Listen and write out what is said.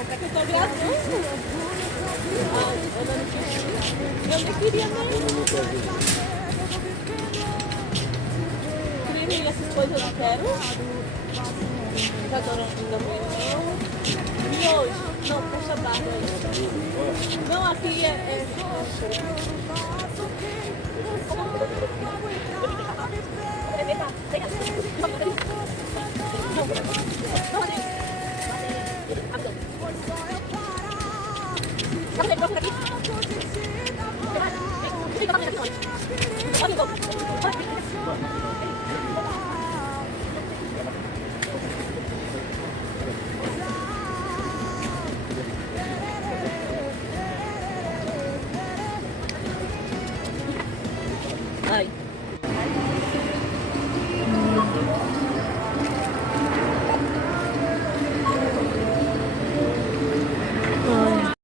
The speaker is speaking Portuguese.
Eu tô gravando. Eu nem queria mesmo. Creme e essas coisas eu não quero. Jogador também não. E hoje? Não, puxa barra aí. Não, aqui é...